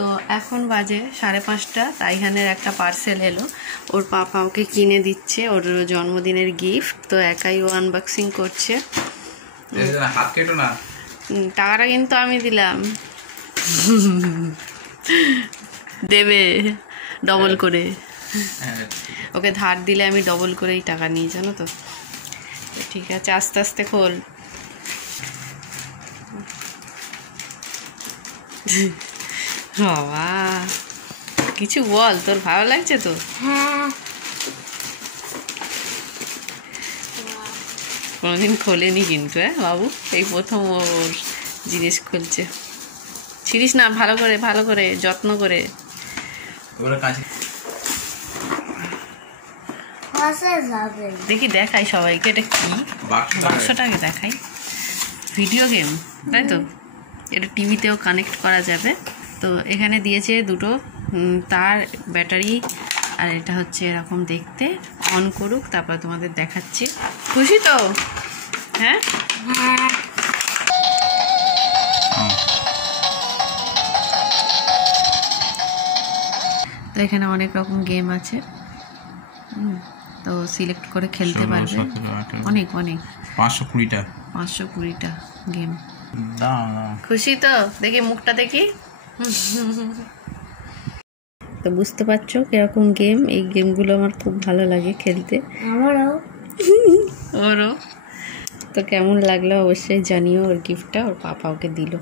তো এখন বাজে 5:30, তাইহানের একটা পার্সেল এলো, ওর পাপা ওকে কিনে দিচ্ছে, ওর জন্মদিনের গিফট। তো একাই ও আনবক্সিং করছে। হাত কেটো না, টাকাটা কিন্তু আমি দিলাম, দেবে ডবল করে। ওকে ধার দিলে আমি ডবল করেই টাকা নিই, জানো তো। ঠিক আছে, আস্তে আস্তে খোল। বাবা কিছু বল, তোর ভালো লাগছে তো? হ্যাঁ, কোনোদিন খোলেনি কিন্তু, হ্যাঁ বাবু, এই প্রথম ওর জিনিস খুলছে। ছিড়িস না, ভালো করে ভালো করে যত্ন করে। দেখি দেখাই সবাইকে, এটা কি বাক্সটাকে দেখাই। ভিডিও গেম, তাই তো? এটা টিভিতেও কানেক্ট করা যাবে। তো এখানে দিয়েছে দুটো তার, ব্যাটারি, আর এটা হচ্ছে এরকম দেখতে। অন করুক, তারপর তোমাদের দেখাচ্ছি। খুশি তো? হ্যাঁ, তো এখানে অনেক রকম গেম আছে, তো সিলেক্ট করে খেলতে পারবে। অনেক অনেক 520টা গেম। খুশি তো? দেখি মুখটা দেখি। তো বুঝতে পারছো কিরকম গেম। এই গেমগুলো আমার খুব ভালো লাগে খেলতে, আমারও। ওরও। তো কেমন লাগলো অবশ্যই জানিও। ওর গিফটটা ওর পাপা ওকে দিল।